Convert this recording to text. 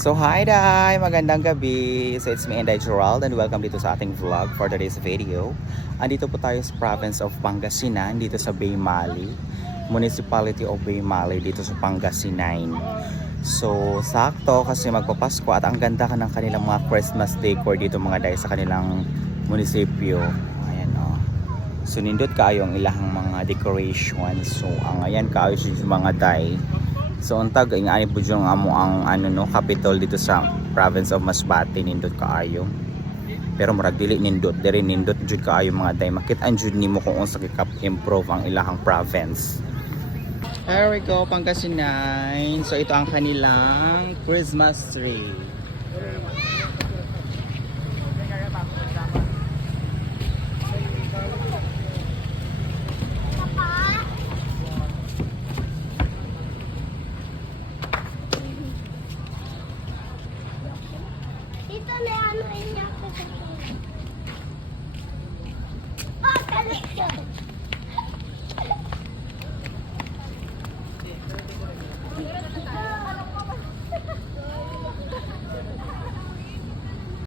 So hi Day! Magandang gabi! So it's me Inday Gerald and welcome dito sa ating vlog for today's video. Andito po tayo sa province of Pangasinan, dito sa Baymali. Municipality of Baymali dito sa Pangasinan. So sakto kasi magpapasko at ang ganda ka ng kanilang mga Christmas decor dito mga Day sa kanilang munisipyo. Ayan o. So nindot kayo ang ilahang mga decorations. So ang ayan kayo sa mga Day. So untag ang ani po yung amo ang ano no capital dito sa province of Masbate nindot kaayo. Pero murag dili nindot diri nindot jud kaayo mga day makit-an jud nimo kung unsa kay improve ang ilahang province. Here we go Pangasinan. So ito ang kanilang Christmas tree. Dito na ano niya ako sa tulog. Oh, ah, kalit yun!